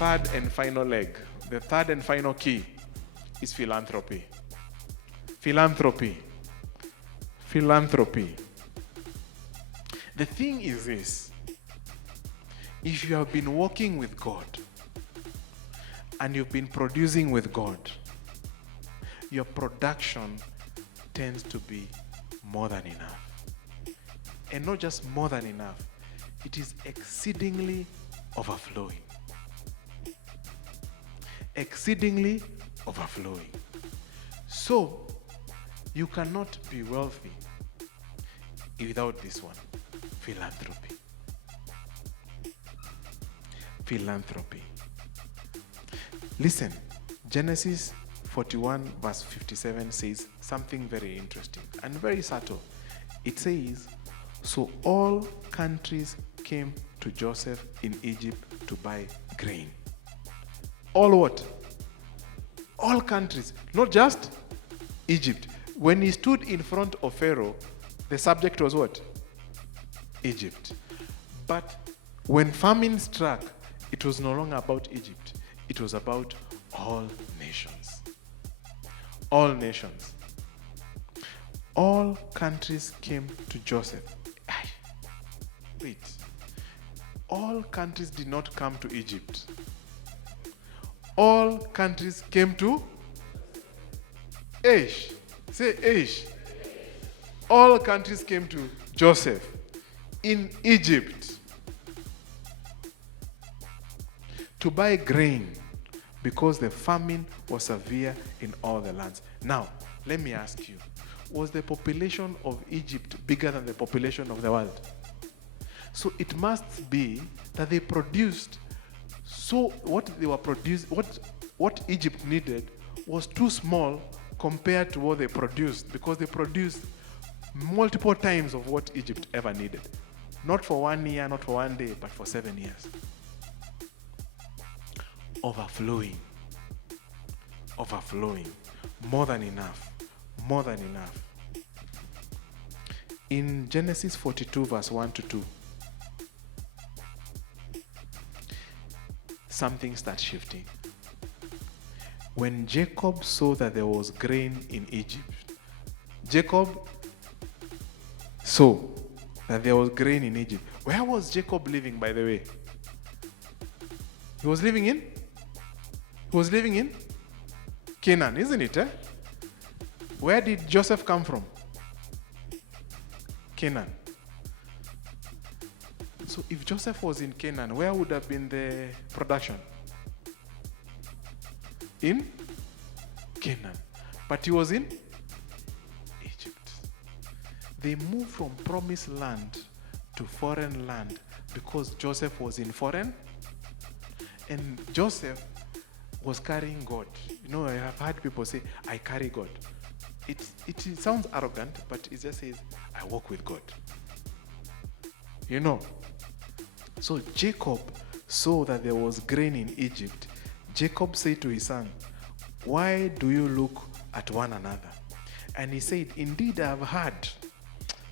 third and final leg, the third and final key is philanthropy. Philanthropy. Philanthropy. The thing is this: if you have been walking with God and you've been producing with God, your production tends to be more than enough. And not just more than enough, it is exceedingly overflowing. Exceedingly overflowing. So, you cannot be wealthy without this one, philanthropy. Philanthropy. Listen, Genesis 41 verse 57 says something very interesting and very subtle. It says, so all countries came to Joseph in Egypt to buy grain. All what? All countries, not just Egypt. When he stood in front of Pharaoh, the subject was what? Egypt. But when famine struck, it was no longer about Egypt. It was about all nations. All nations. All countries came to Joseph. Wait. All countries did not come to Egypt. All countries came to Aish. Say Aish. All countries came to Joseph in Egypt to buy grain because the famine was severe in all the lands. Now, let me ask you, was the population of Egypt bigger than the population of the world? So it must be that they produced, so what they were produced, what Egypt needed was too small compared to what they produced, because they produced multiple times of what Egypt ever needed. Not for 1 year, not for 1 day, but for 7 years. Overflowing. Overflowing. More than enough. More than enough. In Genesis 42 verse 1 to 2, something starts shifting. When Jacob saw that there was grain in Egypt, Jacob saw that there was grain in Egypt. Where was Jacob living, by the way? He was living in Canaan, isn't it? Where did Joseph come from? Canaan. So if Joseph was in Canaan, where would have been the production? In Canaan. But he was in Egypt. They moved from promised land to foreign land because Joseph was in foreign, and Joseph was carrying God. You know, I have heard people say, I carry God. It sounds arrogant, but it just says, I walk with God. You know. So Jacob saw that there was grain in Egypt. Jacob said to his son, why do you look at one another? And he said, indeed I have heard,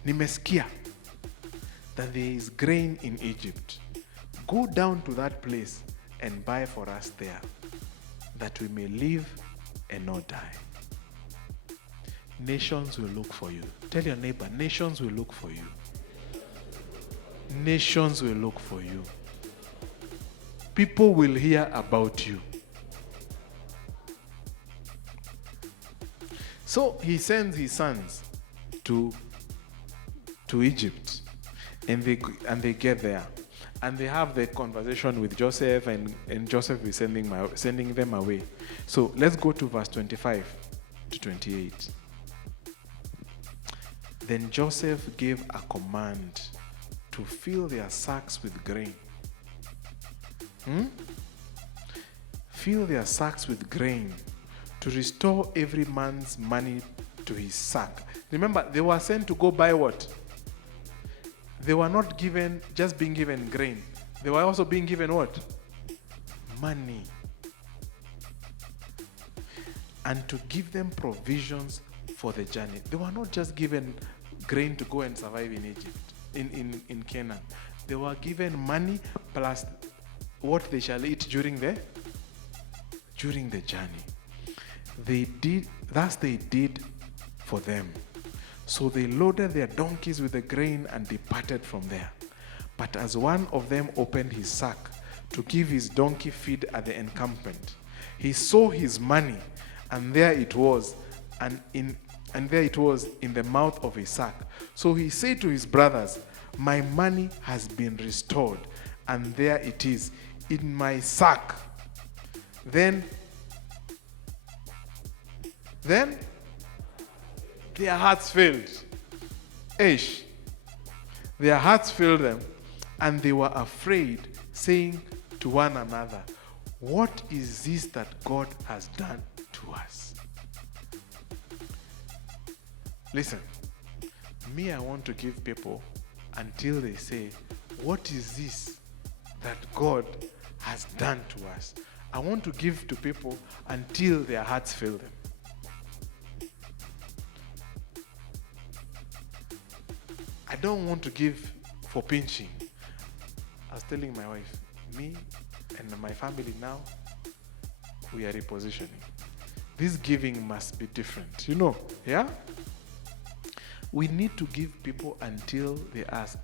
nimesikia, that there is grain in Egypt. Go down to that place and buy for us there, that we may live and not die. Nations will look for you. Tell your neighbor, nations will look for you. Nations will look for you. People will hear about you. So he sends his sons to Egypt, and they get there, and they have the conversation with Joseph, and Joseph is sending them away. So let's go to verse 25 to 28. Then Joseph gave a command to fill their sacks with grain. Fill their sacks with grain, to restore every man's money to his sack. Remember, they were sent to go buy what? They were not just being given grain. They were also being given what? Money. And to give them provisions for the journey. They were not just given grain to go and survive in Egypt, in Canaan. They were given money plus what they shall eat during the journey. Thus they did for them. So they loaded their donkeys with the grain and departed from there. But as one of them opened his sack to give his donkey feed at the encampment, he saw his money, and there it was, in the mouth of his sack. So he said to his brothers, "My money has been restored, and there it is in my sack." Then their hearts failed. Their hearts failed them, and they were afraid, saying to one another, "What is this that God has done to us?" Listen, me, I want to give people until they say, "What is this that God has done to us?" I want to give to people until their hearts fail them. I don't want to give for pinching. I was telling my wife, me and my family now, we are repositioning. This giving must be different. Yeah? We need to give people until they ask,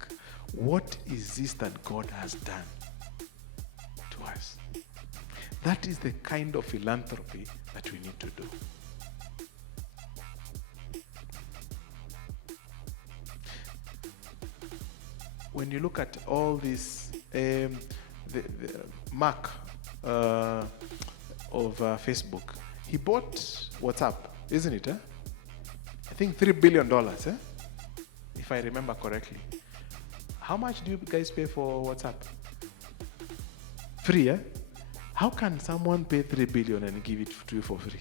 "What is this that God has done to us?" That is the kind of philanthropy that we need to do. When you look at all this, the Mark of Facebook, he bought WhatsApp, isn't it? I think $3 billion, if I remember correctly. How much do you guys pay for WhatsApp? Free, How can someone pay $3 billion and give it to you for free?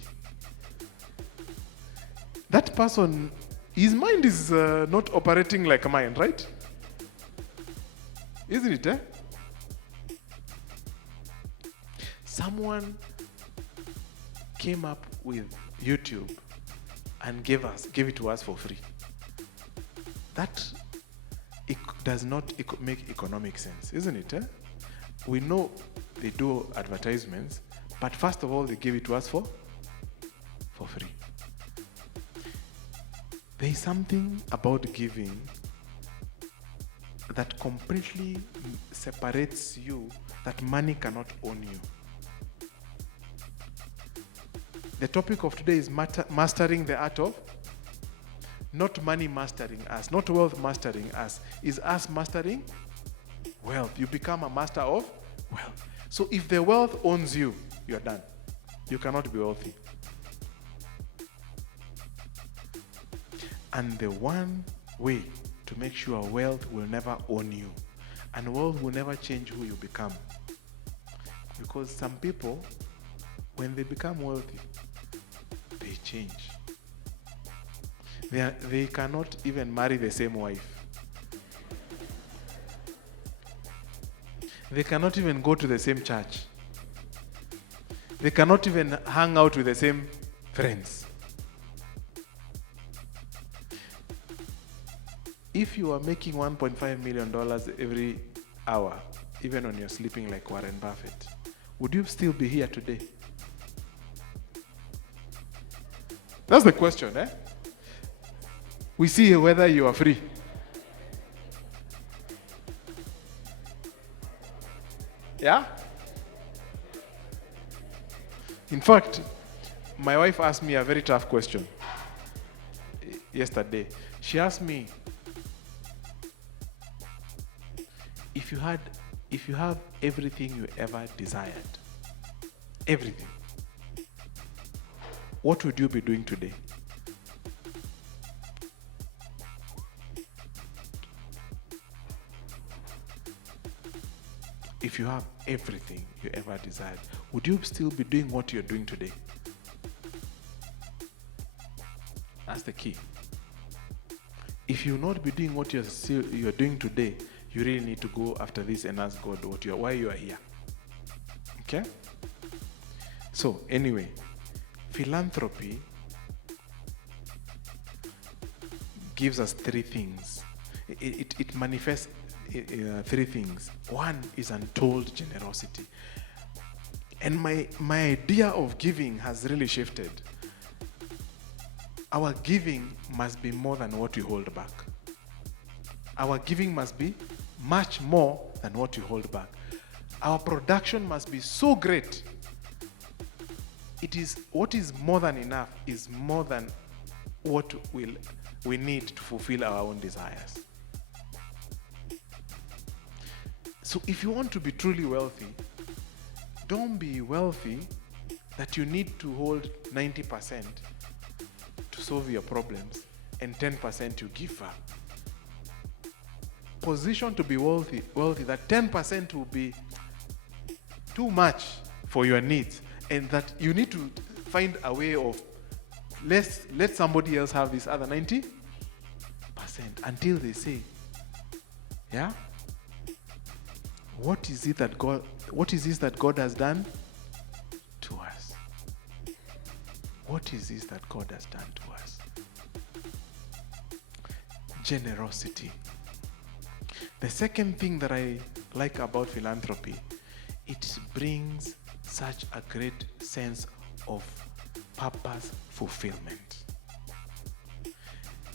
That person, his mind is not operating like mine, right? Isn't it? Someone came up with YouTube and gave it to us for free. That does not make economic sense, isn't it? We know they do advertisements, but first of all, they give it to us for free. There is something about giving that completely separates you, that money cannot own you. The topic of today is mastering the art of, not money mastering us, not wealth mastering us, is us mastering wealth. You become a master of wealth. So if the wealth owns you, you are done. You cannot be wealthy. And the one way to make sure wealth will never own you, and wealth will never change who you become. Because some people, when they become wealthy, they change. They cannot even marry the same wife. They cannot even go to the same church. They cannot even hang out with the same friends. If you are making $1.5 million every hour, even when you're sleeping like Warren Buffett, would you still be here today? That's the question, We see whether you are free. Yeah? In fact, my wife asked me a very tough question yesterday. She asked me, if you have everything you ever desired, everything, what would you be doing today? If you have everything you ever desired, would you still be doing what you're doing today? That's the key. If you'll not be doing what you're doing today, you really need to go after this and ask God why you are here. Okay? So anyway, philanthropy gives us three things. It manifests three things. One is untold generosity. And my idea of giving has really shifted. Our giving must be more than what we hold back. Our giving must be much more than what we hold back. Our production must be so great. It is what is more than enough is more than what we need to fulfill our own desires. So if you want to be truly wealthy, don't be wealthy that you need to hold 90% to solve your problems and 10% you give up. Position to be wealthy that 10% will be too much for your needs, and that you need to find a way of let somebody else have this other 90% until they say, yeah, what is this that God has done to us? What is this that God has done to us? Generosity. The second thing that I like about philanthropy, it brings such a great sense of purpose fulfillment.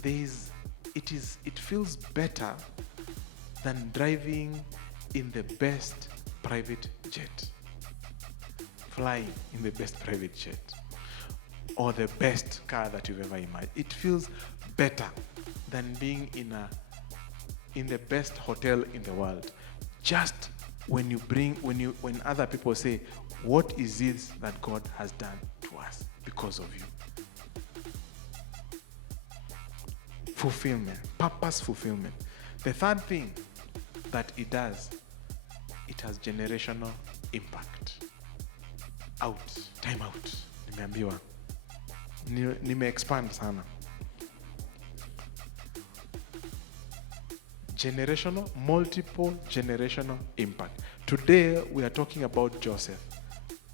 It feels better than driving in the best private jet, flying in the best private jet, or the best car that you've ever imagined. It feels better than being in the best hotel in the world. Just when other people say, what is this that God has done to us because of you? Fulfillment, purpose fulfillment. The third thing that it does, it has generational impact. Time out. Nimeambiwa. Nime-expand sana. Multiple generational impact. Today we are talking about Joseph.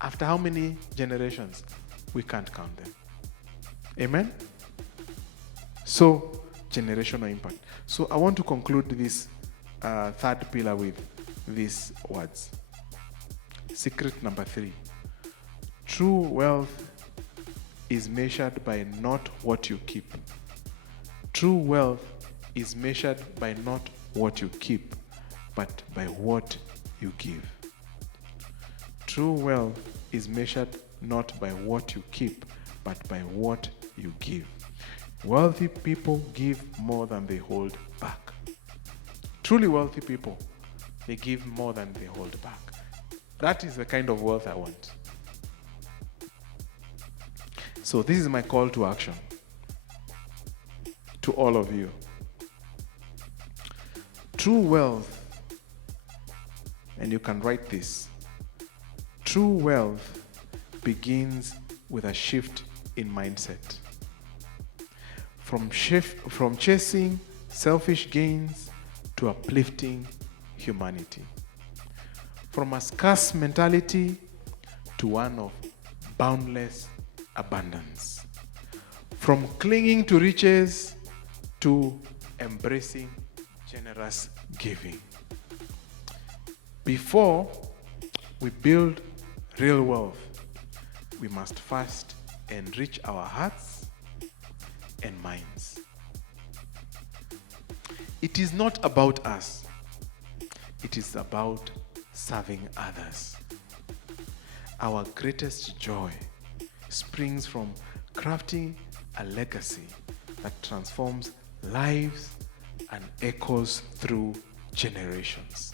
After how many generations? We can't count them. Amen? So, generational impact. So I want to conclude this third pillar with these words. Secret number 3. True wealth is measured by not what you keep. True wealth is measured by not what you keep, but by what you give. True wealth is measured not by what you keep, but by what you give. Wealthy people give more than they hold back. Truly wealthy people, they give more than they hold back. That is the kind of wealth I want. So this is my call to action to all of you. True wealth, and you can write this, true wealth begins with a shift in mindset. From chasing selfish gains to uplifting humanity. From a scarce mentality to one of boundless abundance. From clinging to riches to embracing generous giving. Before we build real wealth, we must first enrich our hearts and minds. It is not about us. It is about serving others. Our greatest joy springs from crafting a legacy that transforms lives and echoes through generations,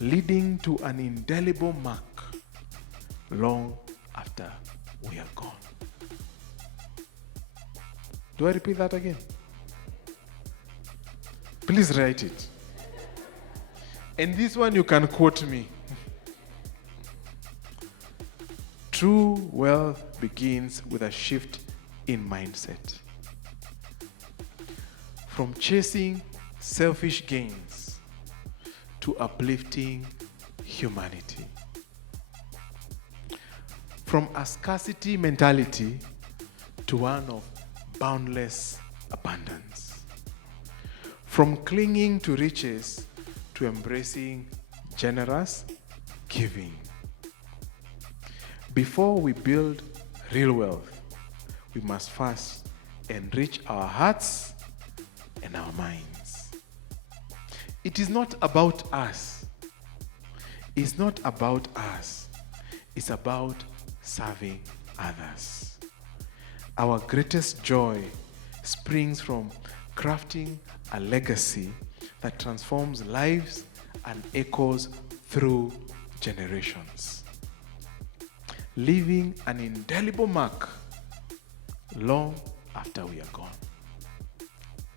leading to an indelible mark long after we are gone. Do I repeat that again? Please write it. And this one you can quote me. True wealth begins with a shift in mindset. From chasing selfish gains to uplifting humanity. From a scarcity mentality to one of boundless abundance. From clinging to riches to embracing generous giving. Before we build real wealth, we must first enrich our hearts and our minds. It is not about us. It's not about us. It's about serving others. Our greatest joy springs from crafting a legacy that transforms lives and echoes through generations, leaving an indelible mark long after we are gone.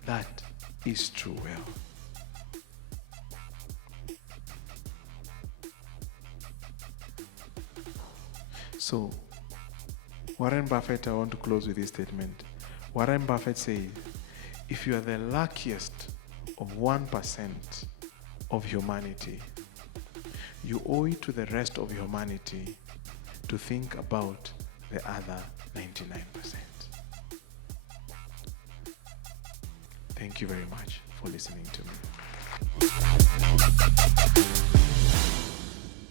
That is true wealth. So, Warren Buffett, I want to close with this statement. Warren Buffett says, if you are the luckiest of 1% of humanity, you owe it to the rest of humanity to think about the other 99%. Thank you very much for listening to me.